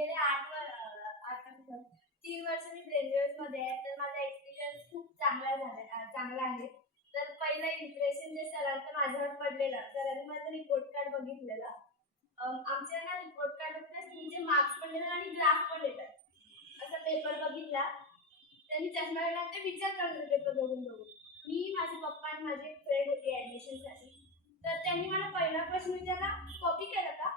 गेले 3 वर्ष मी ग्रॅज्युएटमध्ये आहे, तर माझा एक्सपिरियन्स खूप चांगला आहे. तर पहिलं इम्प्रेशन जे सरांचं माझ्यावर पडलेलं, सरांनी माझं रिपोर्ट कार्ड बघितलेलं. आमच्या ना रिपोर्ट कार्ड म्हणजे मार्क्स पण देतात आणि ग्राफ पण देतात. असा पेपर बघितला, त्यांनी चष्मा लावला, ते विचार करत पेपर बघून. मी, माझे पप्पा आणि माझी फ्रेंड होती ॲडमिशनसाठी. तर त्यांनी मला पहिला प्रश्न विचारला, कॉपी केलं का?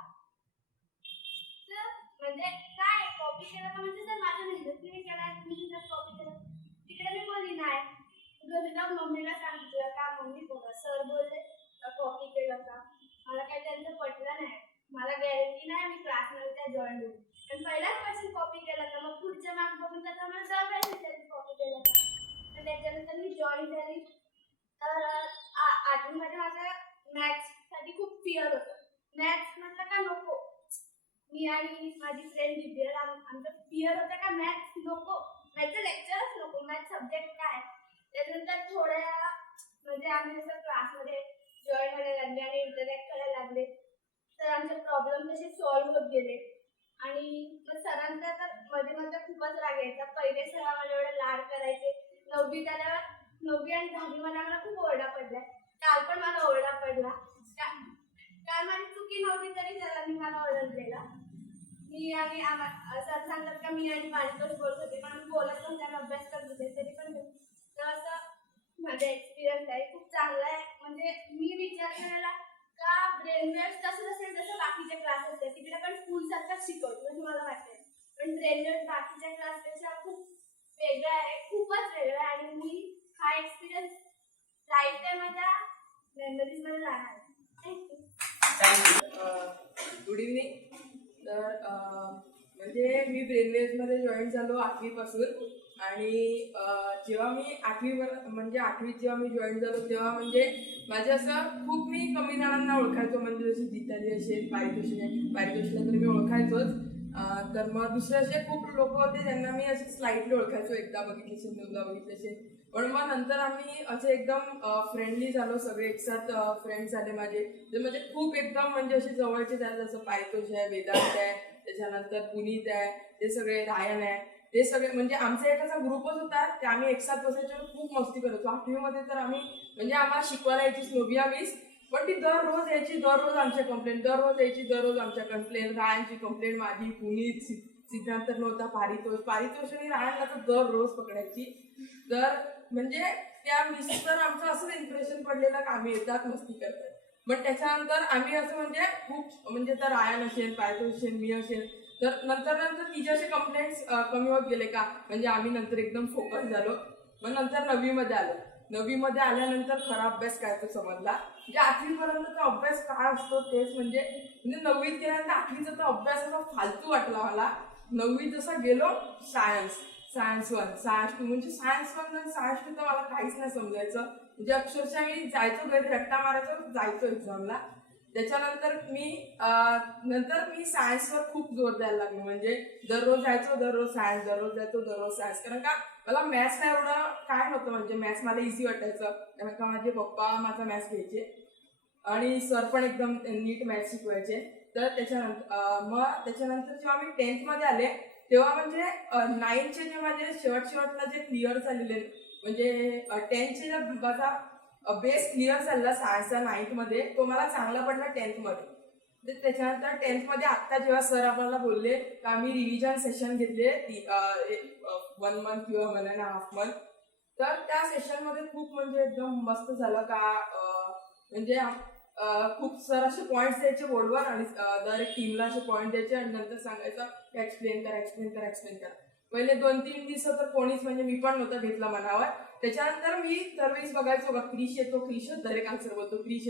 तर म्हणजे काय कॉपी केलं का म्हणजे सर माझ्या मेहनतीने केला आहे, तुम्ही जर कॉपी केलं. तिकडे मी बोलली नाही. घरी जाऊन मम्मीला सांगितलं का, मम्मी बघा सर बोलले कॉपी केलं का. मला काही त्यांचं पटलं नाही. मला गॅरंटी नाही मी क्लासमध्ये त्या जॉईन होईल. पण पहिलाच क्वेश्चन कॉपी केला का, मग पुढच्या मार्क्स बघून त्याचा मला दरवेळेस विचारायचं कॉपी केलं का. तर त्याच्यानंतर मी जॉईन झाली. तर 8वीमध्ये माझं मॅथ्ससाठी खूप फिअर होतं. मॅथ्स म्हटलं का नको. मी आणि माझी फ्रेंड दिव्या आमचं फिअर होतं का मॅथ्स नको, मॅथचं लेक्चरच नको, मॅथ्स सब्जेक्ट काय. त्यानंतर थोड्या म्हणजे आम्ही जसं क्लासमध्ये जॉईन व्हायला लागले आणि इंटरॅक्ट करायला लागले, तर आमचे प्रॉब्लेम तसे सॉल्व्ह होत गेले. आणि मग सरांचा तर मध्ये खूपच राग यायचा. पहिले सर आम्हाला एवढे लाड करायचे. 9वी आणि 10वी मला खूप ओरडा पडलाय. काल पण मला ओरडा पडला. काल माझी चुकी नव्हती तरी सरांनी मला ओरडलेला. मी आणि सर सांगतात का मी आणि बारीकच बोलत होते, पण मी बोलत नव्हते, अभ्यास करत होते तरी पण. तर असं माझा एक्सपिरियन्स आहे, खूप चांगला आहे. म्हणजे मी विचार केलेला का ब्रेनवेव्स तसं नसेल जसं बाकीचे क्लास असते, तिकडे पण स्कूलसारखंच शिकवतो असं मला वाटतं. पण ब्रेनवेव्स बाकीच्या क्लासपेक्षा खूप वेगळा आहे, खूपच वेगळा आहे. आणि मी हा एक्सपिरियन्स लाईफ टाईम माझ्या मेमरीजमध्ये राहणार. थँक्यू. Good evening. तर म्हणजे मी ब्रेनवेव्समध्ये जॉईन झालो 8वीपासून. आणि जेव्हा मी 8वीत जेव्हा मी जॉईन झालो तेव्हा म्हणजे माझे असं खूप मी कमी जणांना ओळखायचो. म्हणजे जशी गीताली असेल, पारितोषला तर मी ओळखायचोच. तर मग दुसरे असे खूप लोक होते ज्यांना मी असे स्लाइटली ओळखायचो, एकदा बघितले असेल, दोनदा बघितले असेल. पण मग नंतर आम्ही असे एकदम फ्रेंडली झालो, सगळे एकसाथ फ्रेंड्स झाले माझे. ते म्हणजे खूप एकदम म्हणजे असे जवळचे झाले, जसं पारितोष आहे, वेदांत आहे, त्याच्यानंतर पुनीत आहे, ते सगळे रायन आहे, ते सगळे म्हणजे आमचा एक असा ग्रुपच होता. ते आम्ही एकसाथ बसायचो, खूप मस्ती करायचो. 8वीमध्ये तर आम्ही म्हणजे आम्हाला शिकवायला यायची स्नोबिया मिस, पण ती दररोज यायची, दररोज आमच्या कंप्लेंट, दररोज यायची, दररोज आमच्या कंप्लेंट. रायांची कंप्लेंट, माझी, पुनीत, सिद्धांत नव्हता, पारितोष आणि रायांना तर दररोज पकडायची. तर म्हणजे त्या मिस तर आमचं असंच इम्प्रेशन पडलेलं की आम्ही येतात मस्ती करतात. पण त्याच्यानंतर आम्ही असं म्हणजे खूप म्हणजे तर रायन असेल, पारितोष असेल, मी असेल, तर नंतर तिचे असे कंप्लेंट्स कमी होत गेले का. म्हणजे आम्ही नंतर एकदम फोकस झालो. मग नंतर 9वीमध्ये आलो. 9वीमध्ये आल्यानंतर खरा अभ्यास काय तो समजला. म्हणजे 8वीपर्यंतचा अभ्यास काय असतो तेच म्हणजे 9वीत गेल्यानंतर 8वीचा तो अभ्यास असा फालतू वाटला मला. 9वीत जसं गेलो सायन्स 1, सायन्स 2, म्हणजे सायन्स 1 आणि सायन्स 2 तर मला काहीच नाही समजायचं. म्हणजे अक्षरशः मी जायचो घरी, रट्टा मारायचो, जायचो एक्झामला. त्याच्यानंतर मी सायन्सवर खूप जोर द्यायला लागलो. म्हणजे दररोज जायचो, दररोज सायन्स, दररोज जायचो, दररोज सायन्स. कारण का मला मॅथ्सला एवढं काय नव्हतं, म्हणजे मॅथ्स मला इझी वाटायचं. कारण का माझे पप्पा माझा मॅथ्स घ्यायचे आणि सर पण एकदम नीट मॅथ्स शिकवायचे. तर त्याच्यानंतर जेव्हा मी 10th आले तेव्हा म्हणजे 9चे जे माझे शेवटला जे क्लिअर झालेले, म्हणजे 10चे जे माझा बेस क्लिअर झाला सायन्सचा 9th तो मला चांगला पडला 10th. तर त्याच्यानंतर 10th आत्ता जेव्हा सर आपल्याला बोलले का आम्ही रिव्हिजन सेशन घेतले 1 month किंवा 1.5 month, तर त्या सेशनमध्ये खूप म्हणजे एकदम मस्त झालं का. म्हणजे खूप सर असे पॉईंट्स द्यायचे बोर्डवर आणि दर एक टीमला असे पॉईंट द्यायचे आणि नंतर सांगायचं एक्सप्लेन करा. पहिले 2-3 दिवस तर कोणीच म्हणजे मी पण नव्हतं घेतला मनावर. त्याच्यानंतर मी दरवेळेस बघायचो का क्रिश येतो, डायरेक्ट आन्सर बोलतो, क्रिश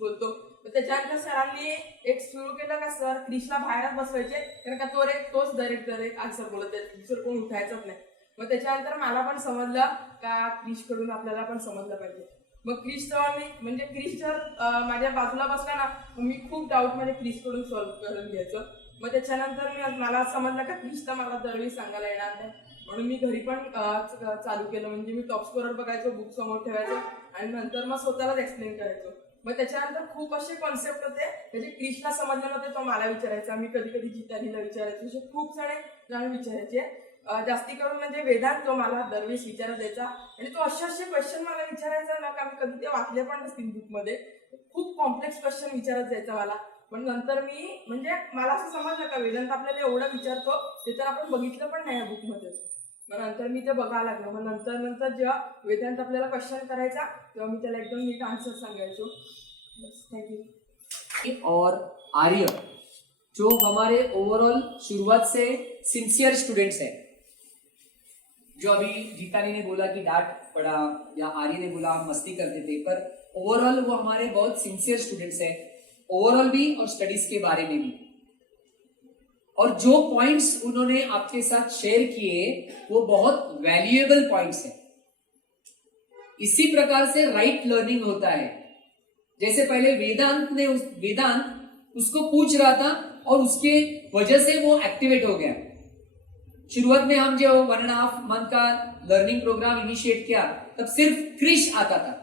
बोलतो. त्याच्यानंतर सरांनी एक सुरू केलं का सर क्रिशला बाहेरच बसवायचे, कारण का तोच डायरेक्ट आन्सर बोलत आहे, दुसरं कोण उठायचंच नाही. मग त्याच्यानंतर मला पण समजलं का क्रिशकडून आपल्याला पण समजलं पाहिजे. मग क्रिश तेव्हा मी म्हणजे क्रिश जर माझ्या बाजूला बसला ना, मी खूप डाऊट मध्ये क्रिशकडून सॉल्व्ह करून घ्यायचो. मग त्याच्यानंतर मला समजलं का क्रिश तर मला दरवेळी सांगायला येणार नाही, म्हणून मी घरी पण चालू केलं. म्हणजे मी टॉप स्कोरर बघायचो, बुक समोर ठेवायचो आणि नंतर मग स्वतःलाच एक्सप्लेन करायचो. मग त्याच्यानंतर खूप असे कॉन्सेप्ट होते म्हणजे क्रिशला समजले नव्हते तो मला विचारायचा, मी कधी कधी जितालीला विचारायचो, असे खूप सारे जण विचारायचे. जास्ती करून म्हणजे वेदांत तो मला दरवेळेस विचारत द्यायचा आणि तो असे क्वेश्चन मला विचारायचा ना का मी कधी ते वाचले पण नसतील बुकमध्ये. खूप कॉम्प्लेक्स क्वेश्चन विचारत जायचा मला. पण नंतर मी म्हणजे मला असं समजलं का वेदांत आपल्याला एवढं विचारतो ते तर आपण बघितलं पण नाही या बुकमध्ये. मग नंतर मी ते बघायला लागलं. मग नंतर जेव्हा वेदांत आपल्याला क्वेश्चन करायचा तेव्हा मी त्याला एकदम नीट आन्सर सांगायचो. बस, थँक्यू. और आर्य जो हमारे ओवरऑल शुरुआत से सिंसियर स्टूडेंट्स हैं, जो अभी जीतानी ने बोला कि डांट पड़ा या आर्य ने बोला हम मस्ती करते थे, पर ओवरऑल वो हमारे बहुत सिंसियर स्टूडेंट्स हैं, ओवरऑल भी और स्टडीज के बारे में भी. और जो पॉइंट्स उन्होंने आपके साथ शेयर किए वो बहुत वैल्यूएबल पॉइंट्स हैं. इसी प्रकार से राइट लर्निंग होता है. जैसे पहले वेदांत उसको पूछ रहा था और उसके वजह से वो एक्टिवेट हो गया. शुरुआत में हम जो 1.5 मंथ का लर्निंग प्रोग्राम इनिशिएट किया तब सिर्फ क्रिश आता था.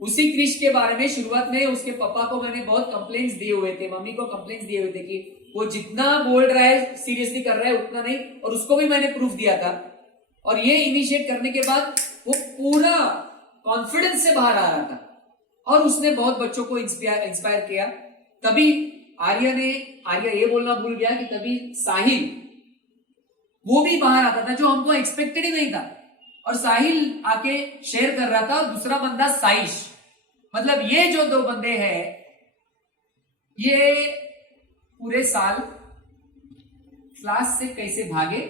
उसी क्रिश के बारे में शुरुआत में उसके पापा को मैंने बहुत कंप्लेंट्स दिए हुए थे, मम्मी को कंप्लेंट्स दिए हुए थे कि वो जितना बोल रहा है सीरियसली कर रहा है उतना नहीं, और उसको भी मैंने प्रूफ दिया था. और ये इनिशिएट करने के बाद वो पूरा कॉन्फिडेंस से बाहर आ रहा था और उसने बहुत बच्चों को इंस्पायर किया. तभी आर्य ये बोलना भूल गया कि तभी साहिल वो भी बाहर आता था जो हमको एक्सपेक्टेड ही नहीं था. और साहिल आके शेयर कर रहा था और दूसरा बंदा साइश. मतलब ये जो 2 बंदे हैं ये पूरे साल क्लास से कैसे भागे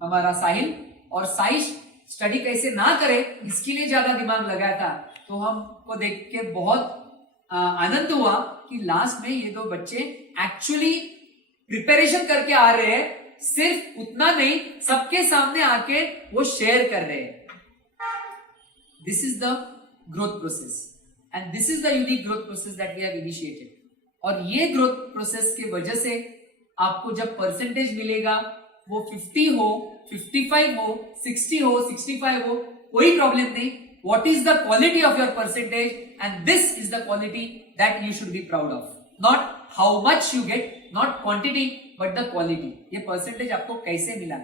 हमारा साहिल, और साइश स्टडी कैसे ना करे इसके लिए ज्यादा दिमाग लगाया था. तो हमको देख के बहुत आनंद हुआ कि लास्ट में ये 2 बच्चे एक्चुअली प्रिपरेशन करके आ रहे हैं. सिर्फ उतना नहीं, सबके सामने आके वो शेयर कर रहे हैं. This is the growth process and this is the unique growth process that we have initiated. और ये ग्रोथ प्रोसेस की वजह से आपको जब परसेंटेज मिलेगा वो 50 हो, 55 हो, 60 हो, 65 हो, कोई प्रॉब्लम नहीं. What is the quality of your percentage, and this is the quality that you should be proud of. Not how much you get, not quantity, but the quality. ये परसेंटेज आपको कैसे मिला?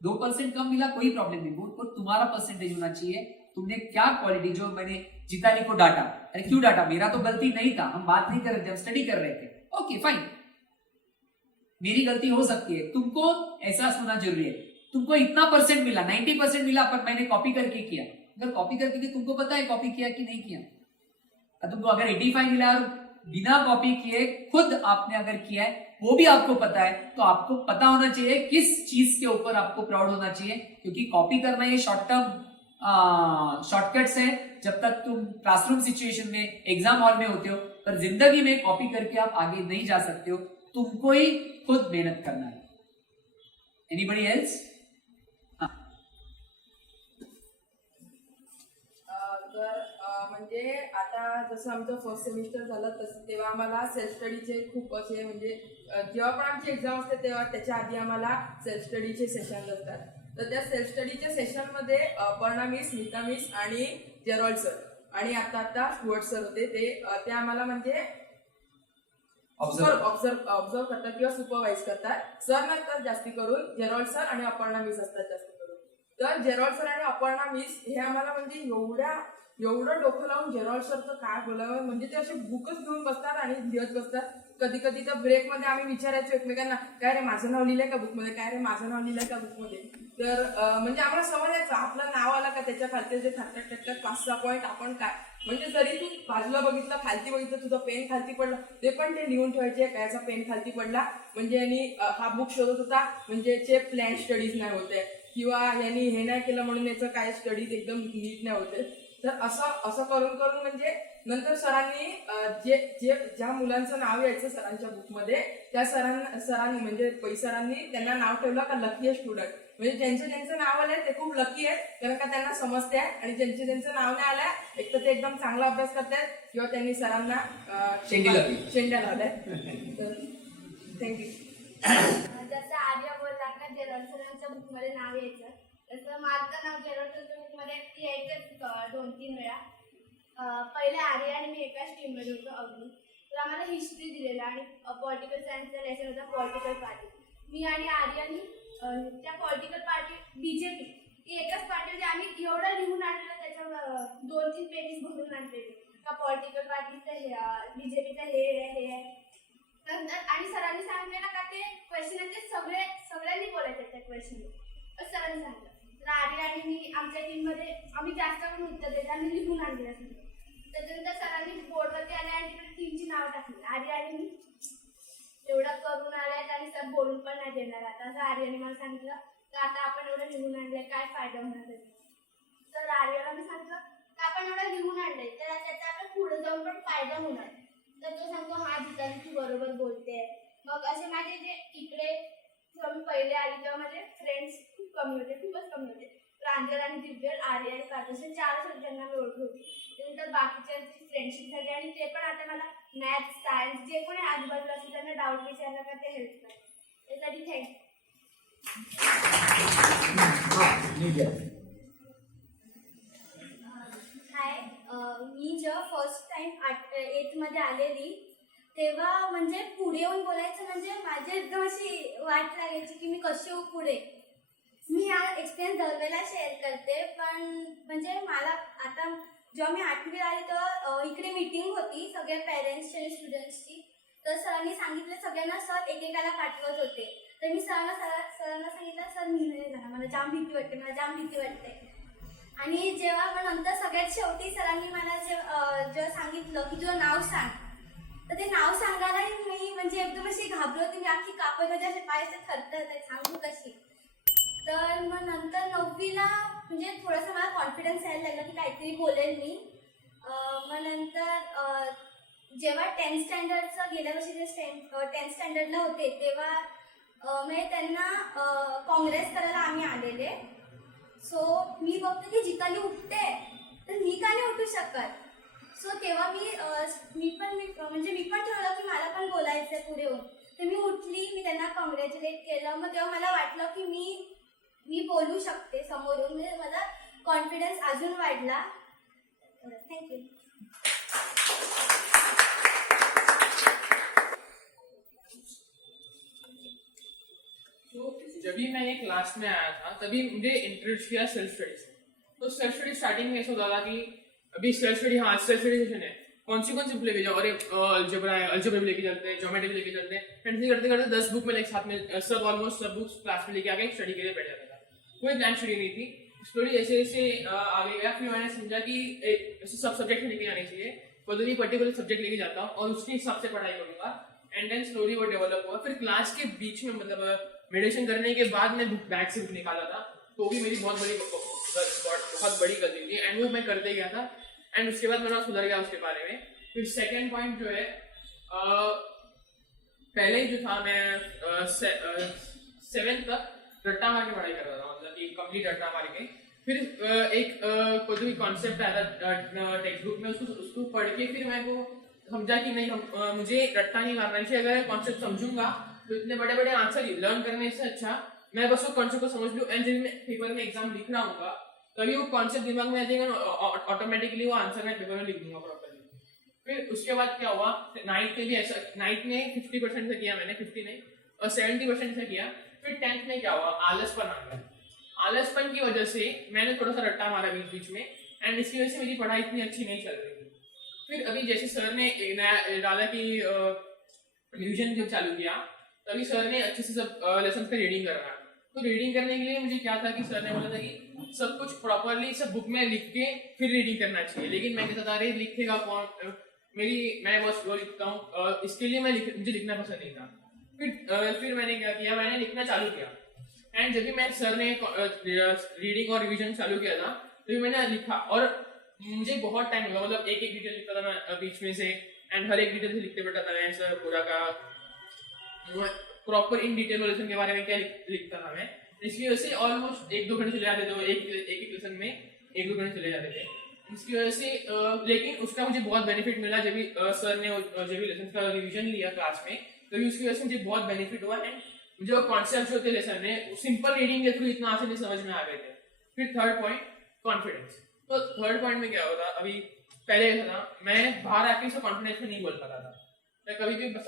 2% कम मिला कोई प्रॉब्लम नहीं, वो तुम्हारा परसेंटेज होना चाहिए. तुमने क्या क्वालिटी, जो मैंने जितानी को डांटा, अरे क्यों डांटा? मेरा तो गलती नहीं था, हम बात नहीं कर रहे थे, हम स्टडी कर रहे थे. ओके फाइन, मेरी गलती हो सकती है, तुमको एहसास होना जरूरी है. तुमको इतना परसेंट मिला, 90% मिला, पर मैंने कॉपी करके किया. अगर कॉपी करके तुमको पता है कॉपी किया कि नहीं किया. तुमको अगर 85 मिला और बिना कॉपी किए खुद आपने अगर किया है वो भी आपको पता है, तो आपको पता होना चाहिए किस चीज के ऊपर आपको प्राउड होना चाहिए. क्योंकि कॉपी करना ये शॉर्ट टर्म शॉर्टकट्स है जब तक तुम क्लासरूम सिचुएशन में एग्जाम हॉल में होते हो, पर जिंदगी में कॉपी करके आप आगे नहीं जा सकते हो. तुमको ही खुद मेहनत करना है. Anybody else? म्हणजे आता जसं आमचं फर्स्ट सेमिस्टर झालं तसं तेव्हा आम्हाला सेल्फ स्टडीचे खूप असे म्हणजे जेव्हा पण आमची एक्झाम असते तेव्हा त्याच्या आधी आम्हाला सेल्फ स्टडीचे सेशन असतात. तर त्या सेल्फ स्टडीच्या सेशनमध्ये पर्णा मिस, स्मिता मिस आणि जेरॉल्ड सर आणि आता स्टुअर्ट सर होते ते आम्हाला म्हणजे ऑब्झर्व करतात किंवा सुपरवाइज करतात. सर नसतात जास्ती करून, जेरॉल्ड सर आणि अपर्णा मिस असतात जास्ती करून. तर जेरॉल्ड सर आणि अपर्णा मिस हे आम्हाला म्हणजे एवढं डोकं लावून जेरॉल्ड सरचं काय बोलावं म्हणजे ते असे बुकच घेऊन बसतात आणि लिहत बसतात. कधी कधी तर ब्रेकमध्ये आम्ही विचारायचो एकमेकांना, काय रे माझं नाव लिहिलंय का बुकमध्ये, काय रे माझं नाव लिहिलंय का बुकमध्ये. तर म्हणजे आम्हाला समजायचं आपलं नाव आलं का त्याच्या खालचे जे ठकटक 5-6 पॉईंट आपण काय म्हणजे जरी तू बाजूला बघितलं, खालती बघितलं, तुझं पेन खालती पडलं ते पण ते लिहून ठेवायचे, कायचा पेन खालती पडला म्हणजे यांनी हा बुक शोधत होता म्हणजे चे प्लॅन स्टडीज नाही होते, किंवा यांनी हे नाही केलं म्हणून याचं काय स्टडीज एकदम नीट नाही होते. तर असं करून म्हणजे नंतर सरांनी ज्या मुलांचं नाव यायचं सरांच्या बुकमध्ये त्या सरांनी म्हणजे पै सरांनी त्यांना नाव ठेवलं का लकी स्टुडंट. म्हणजे ज्यांचं नाव आलंय ते खूप लकी आहेत, कारण का त्यांना समजते आहे. आणि ज्यांचं नाव नाही आलंय एक तर ते एकदम चांगला अभ्यास करतायत किंवा त्यांनी सरांना शेंड्या लावल्या. तर थँक्यू. जसं आर्य बोलला का जेरॉल्ड सरांच्या बुकमध्ये नाव यायचं, तसं माझं नाव जेरॉल्ड सरांच्या बुकमध्ये यायचंच 2-3 वेळा. पहिले आर्या आणि मी एकाच टीममध्ये होतो अग्नी. तर आम्हाला हिस्ट्री दिलेला आणि पॉलिटिकल सायन्सचा लेसन होता पॉलिटिकल पार्टी. मी आणि आर्यानी त्या पॉलिटिकल पार्टी बीजेपी ही एकाच पार्टीमध्ये आम्ही एवढं लिहून आणलं त्याच्यावर 2-3 पेजेस भरून आणलेले का पॉलिटिकल पार्टीचं हे बीजेपीचं हे आहे. नंतर आणि सरांनी सांगितलेलं का ते क्वेश्चन ते सगळ्यांनी बोलायचं त्या क्वेश्चनवर सरांनी सांगितलं. तर आर्या आणि मी आमच्या टीममध्ये आम्ही जास्त पण उत्तर देतो आम्ही लिहून आणलेलं असं. त्याच्यानंतर सरांनी बोर्डवरती आले आणि तिकडे टीमची नावं टाकली. आर्या आणि मी एवढं करून आल्यात आणि सर बोलून पण नाही देणार आता असं आर्याने मला सांगितलं तर आता आपण एवढं लिहून आणलंय काय फायदा होणार त्याचा. तर आर्याला मी सांगितलं तर आपण एवढं लिहून आणलंय तर त्याचा आपल्याला पुढे जाऊन पण फायदा होणार. तर तो सांगतो हा जिताली तू बरोबर बोलते. मग असे माझे जे इकडे जेव्हा मी पहिले आली तेव्हा माझे फ्रेंड्स खूप कमी होते खूपच कमी होते. प्रांजल आणि दिव्य आर्या आणि पार्थ असे 4 ज्यांना मी ओळखत होती. त्यानंतर बाकीच्यांची फ्रेंडशिप झाली आणि ते पण आता मला मॅथ्स सायन्स जे कोणी आजूबाजूला असते त्यांना डाऊट विचारला का ते हेल्प करतात. त्यासाठी थँक्यू. हाय, मी जेव्हा फर्स्ट टाइम 8th आलेली तेव्हा म्हणजे पुढे येऊन बोलायचं म्हणजे माझी एकदम अशी वाट लागायची की मी कशी येऊ पुढे. मी हा एक्सपिरियन्स दरवेळेला शेअर करते पण म्हणजे मला आता जेव्हा मी 8वीत आली तेव्हा इकडे मीटिंग होती सगळ्या पेरेंट्सची आणि स्टुडंट्सची. तर सरांनी सांगितलं सगळ्यांना सर एकेकाला पाठवत होते. तर मी सरांना सांगितलं सर मी नाही जाणार मला जाम भीती वाटते. आणि जेव्हा मग नंतर सगळ्यात शेवटी सरांनी मला जेव्हा सांगितलं की तुझं नाव सांग तर ते नाव सांगायला मी म्हणजे एकदम अशी घाबरवते. मी अख्खी कापड म्हणजे असे पाय असे थरथर सांगू कशी. तर मग नंतर 9वीला म्हणजे थोडंसं मला कॉन्फिडन्स यायला लागला की काहीतरी बोलेल मी. मग नंतर जेव्हा 10th स्टँडर्डचं गेल्या वर्षी जे 10th स्टँडर्डला होते तेव्हा म्हणजे त्यांना काँग्रेस करायला आम्ही आलेले. सो मी बघते की जिताली उठते तर मी का नाही उठू शकत. सो तेव्हा मी पण ठरवलं की मला पण बोलायचं आहे पुढे येऊन. तर मी उठली मी त्यांना कॉंग्रॅच्युलेट केलं. मग तेव्हा मला वाटलं की मी बोलू शकते समोरून म्हणजे माझा कॉन्फिडन्स अजून वाढला. थँक्यू. तो जब भी मैं ये क्लास में आया था तभी मुझे इंटरेस्ट किया सेल्फ स्टडी से. तो सेल्फ स्टडी स्टार्टिंग में ऐसा होता था कि अभी सेल्फ स्टडी सेशन है कौन सी बुक लेके जाओ. अरे अलजेब्रा भी लेके चलते हैं ज्योमेट्री भी लेके चलते हैं. ऐसे करते करते 10 बुक में एक साथ में सब ऑलमोस्ट सब बुक्स क्लास में लेके आके स्टडी के लिए बैठ जाता था. कोई प्लान स्टडी नहीं थी. स्टडी जैसे जैसे आगे गया फिर मैंने समझा कि ऐसे सब सब्जेक्ट लेके आने चाहिए. कोई पर्टिकुलर सब्जेक्ट लेके जाता हूँ और उसके हिसाब से पढ़ाई करूंगा. एंड देन स्लोली वो डेवलप हुआ. फिर क्लास के बीच में मतलब मेडिटेशन करने के बाद मैं बैग से बुक निकाला था तो भी मेरी बहुत बड़ी गलती थी. एंड वो मैं करते गया था एंड उसके बाद मैंने सुधर गया उसके बारे में. फिर सेकेंड पॉइंट जो है पहले जो था मैं 7th तक रट्टा मार के पढ़ाई कर रहा था मतलब कि कंप्लीट रट्टा मार के. फिर एक कोई भी कॉन्सेप्ट आया था टेक्स्ट बुक में उसको पढ़ के फिर मैं को समझा कि नहीं मुझे रट्टा नहीं मारना चाहिए. अगर कॉन्सेप्ट समझूंगा तो इतने बड़े बड़े आंसर लर्न करने से अच्छा मैं बस वो कॉन्सेप्ट को समझ लूँ एंड जब मैं पेपर में एग्जाम लिख रहा हूँ तभी वो कॉन्सेप्ट दिमाग में आ जाएगा ऑटोमेटिकली वो आंसर मैं पेपर में लिख दूंगा प्रॉपरली. फिर उसके बाद क्या हुआ 9th में भी ऐसा 9th में 50% से किया मैंने 50 नहीं और 70% से किया. फिर 10th में क्या हुआ आलसपन आ गया. आलसपन की वजह से मैंने थोड़ा सा रट्टा मारा बीच में एंड इसकी वजह से मेरी पढ़ाई इतनी अच्छी नहीं चल रही थी. फिर अभी जैसे सर ने नया डाला कि रिविजन जब चालू किया तभी सर ने अच्छे से सब लेसन पे रीडिंग करना. तो रीडिंग करने के लिए मुझे क्या था कि सर ने बोला था कि सब कुछ प्रॉपरली सब बुक में लिख के फिर रीडिंग करना चाहिए. लेकिन मैं कहता था अरे लिखेगा कौन मैं बस वो लिखता हूँ. इसके लिए मुझे लिखना पसंद नहीं था. फिर मैंने क्या किया मैंने लिखना चालू किया. एंड जब भी मैं सर ने रीडिंग और रिविजन चालू किया था तभी मैंने लिखा और मुझे बहुत टाइम लगा मतलब एक डिटेल लिखता था मैं बीच में से एंड हर एक डिटेल से लिखते बैठा था मैं सर पूरा का प्रॉपर इन डिटेल लेसन के बारे में क्या लिखता था मैं. इसकी वजह से ऑलमोस्ट 1-2 घंटे चले जाते थे एक लेसन में 1-2 घंटे चले जाते थे. इसकी वजह से लेकिन उसका मुझे बहुत बेनिफिट मिला जब भी सर ने जब भी लेसन का रिविजन लिया क्लास में तभी उसकी वजह से मुझे बहुत बेनिफिट हुआ. एंड मुझे वो कॉन्सेप्ट होते लेसन में सिंपल रीडिंग के थ्रू इतना आसानी समझ में आ गए थे. फिर थर्ड पॉइंट कॉन्फिडेंस. तो थर्ड पॉइंट में क्या होता अभी पहले था ना, मैं बाहर आके उसे कॉन्फिडेंस में नहीं बोल पाता था। मैं कभी भी बस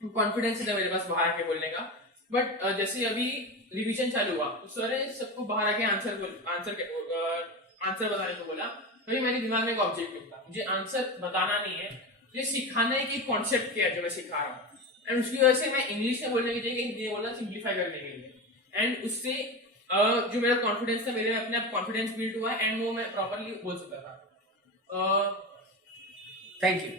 कॉन्फिडेंस था मेरे पास बाहर आके बोलने का। बट जैसे अभी रिवीजन चालू हुआ तो सर ने सबको बाहर आके आंसर बताने को बोला। तभी मेरे दिमाग में एक ऑब्जेक्टिव था, मुझे आंसर बताना नहीं है, मुझे सिखाने की कॉन्सेप्ट क्या है जो मैं सिखा रहा हूँ। एंड उसकी वजह से मैं इंग्लिश में बोलने की जगह हिंदी में बोलना सिंप्लीफाई करने के लिए। एंड उससे जो मेरा कॉन्फिडेंस था, मेरे में अपने आप कॉन्फिडेंस बिल्ड हुआ एंड वो मैं प्रॉपरली बोल सकता था। Thank you.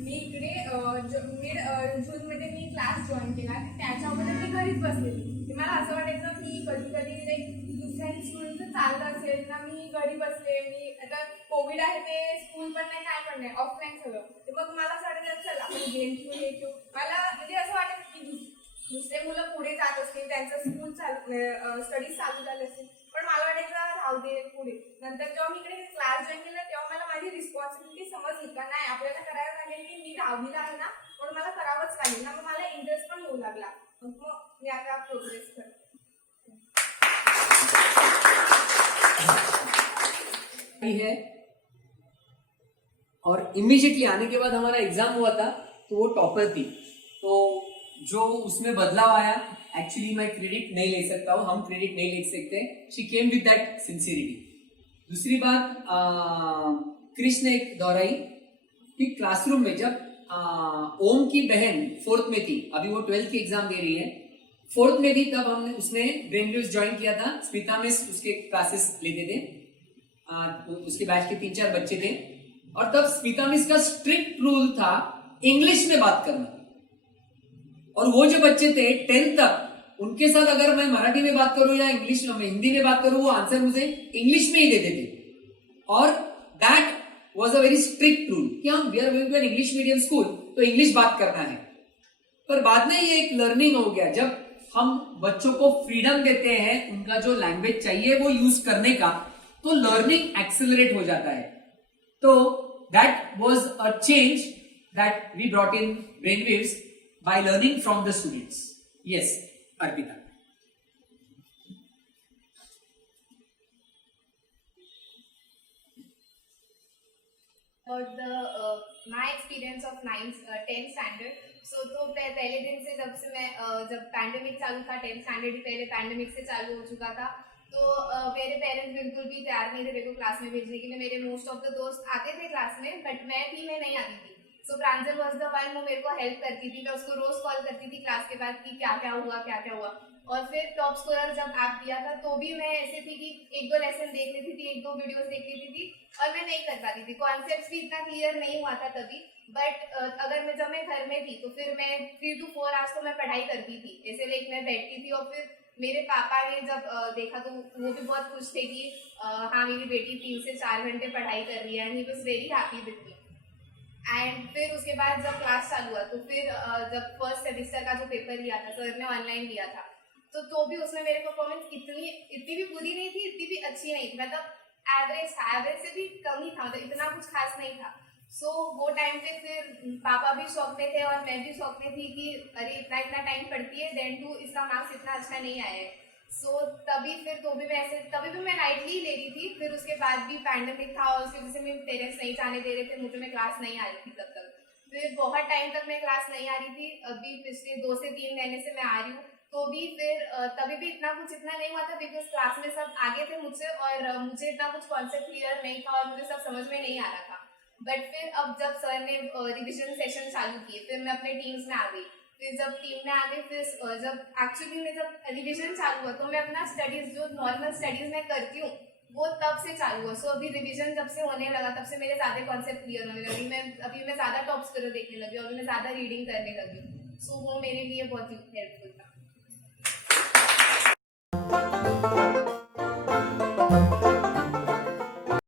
मी इकडे मिड जूनमध्ये मी क्लास जॉईन केला. त्याच्यामध्ये मी घरीच बसलेली. मला असं वाटायचं की कधी कधी लाईक दुसऱ्यांनी स्कूलचं चाललं असेल ना, मी घरी बसले. मी आता कोविड आहे ते स्कूल पण नाही काय पण नाही, ऑफलाईन सगळं. तर मग मला असं वाटायचं चल आपण गेम खेळू हे खेळू. मला म्हणजे असं वाटायचं की दुसरे मुलं पुढे जात असतील, त्यांचं स्कूल स्टडीज चालू झाले असतील, पण मला वाटायचं राहू दे पुढे. नंतर जेव्हा मी इकडे क्लास जॉईन केला तेव्हा मला माझी रिस्पॉन्सिबिलिटी समजली का नाही आपल्याला करायला लागेल की मी 10वीला आहे ना, म्हणून मला करावंच लागेल ना. मग मला इंटरेस्ट पण येऊ लागला. मग मी आता प्रोग्रेस करते. है और इमीडिएटली आने के बाद हमारा एग्जाम हुआ था तो वो टॉपर थी। तो जो उसमें बदलाव आया, एक्चुअली मैं क्रेडिट नहीं ले सकता हूँ, हम क्रेडिट नहीं ले सकते। She came with that sincerity. दूसरी बात क्रिश ने एक दोहराई कि क्लासरूम में जब ओम की बहन 4th में थी, अभी वो 12th की एग्जाम दे रही है, 4th में थी, तब हमने उसने ब्रेनवेव्स ज्वाइन किया था। स्मिता मिस उसके क्लासेस लेते थे, उसके बैच के 3-4 बच्चे थे, और तब स्मिता मिस का स्ट्रिक्ट रूल था इंग्लिश में बात करना। और वो जो बच्चे थे 10th तक, उनके साथ अगर मैं मराठी में बात करूं या इंग्लिश में, हिंदी में बात करूं, वो आंसर मुझे इंग्लिश में ही देते थे। और that was a very strict rule कि हम we are going to an English medium school, तो इंग्लिश बात करना है। पर बाद में ये एक लर्निंग हो गया, जब हम बच्चों को फ्रीडम देते हैं उनका जो लैंग्वेज चाहिए वो यूज करने का, तो लर्निंग एक्सेलरेट हो जाता है। तो that was a change that we brought in brainwaves by learning from the students. Yes, Arpita. about my experience of 10th standard. So तो पहले दिन से जब पैंडेमिक चालू था, 10th स्टैंडर्ड ही पहले पैंडेमिक से चालू हो चुका था, तो मेरे पेरेंट्स बिल्कुल भी तैयार नहीं थे मेरे को क्लास में भेजने के लिए। मेरे मोस्ट ऑफ द दोस्त आते थे क्लास में, बट मैं नहीं आती थी। So Pranjal was the one, वो मेरे को हेल्प करती थी। मैं उसको रोज कॉल करती थी क्लास के बाद कि क्या क्या हुआ। और फिर टॉप स्कोरर जब ऐप दिया था तो भी मैं ऐसे थी कि 1-2 लेसन देख लेती थी, 1-2 वीडियोस देख लेती थी, और मैं नहीं कर पाती थी। कॉन्सेप्ट्स भी इतना क्लियर नहीं हुआ था तभी। बट अगर जब मैं घर में थी तो फिर मैं 3 to 4 आवर्स तो मैं पढ़ाई करती थी। ऐसे लाइक मैं बैठती थी, और फिर मेरे पापा ने जब देखा तो वो भी बहुत खुश थे कि हाँ मेरी बेटी 3 से 4 घंटे पढ़ाई कर रही है, and he was very happy with me. End फिर उसके बाद जब क्लास चालू हुआ तो फिर जब फर्स्ट सेमेस्टर का जो पेपर लिया था सर ने ऑनलाइन लिया था, तो भी उसमें मेरी परफॉर्मेंस इतनी भी बुरी नहीं थी, इतनी भी अच्छी नहीं थी, मतलब एवरेज से भी कम ही था, मतलब इतना कुछ खास नहीं था। सो वो टाइम पे फिर पापा भी शौक में थे और मैं भी शौक में थी कि अरे इतना टाइम पढ़ती है, देन टू इसका मार्क्स इतना अच्छा नहीं आया है। सो तभी भी मैं लाइटली ले रही थी। फिर उसके बाद भी पैंडेमिक था और उसकी वजह से मेरे पेरेंट्स नहीं जाने दे रहे थे मुझे, मैं क्लास नहीं आ रही थी तब तक। फिर बहुत टाइम तक मैं क्लास नहीं आ रही थी, अभी पिछले 2 से 3 महीने से मैं आ रही हूँ। तो भी फिर तभी भी इतना नहीं हुआ था, बिकॉज क्लास में सब आगे थे मुझसे और मुझे इतना कुछ कॉन्सेप्ट क्लियर नहीं था और मुझे सब समझ में नहीं आ रहा था। बट फिर अब जब सर ने रिविजन सेशन चालू किए, फिर मैं अपने टीम्स में आ गई। फिर जब टीम में आ गई, फिर जब एक्चुअली में जब रिविजन चालू हुआ तो मैं अपना स्टडीज जो नॉर्मल स्टडीज मैं करती हूँ वो तब से चालू हुआ। सो अभी रिविजन जब से होने लगा तब से मेरे ज़्यादा कॉन्सेप्ट क्लियर होने लगी। अभी मैं ज़्यादा टॉप स्कोर देखने लगी और मैं ज़्यादा रीडिंग करने लगी। सो वो मेरे लिए बहुत हेल्पफुल था।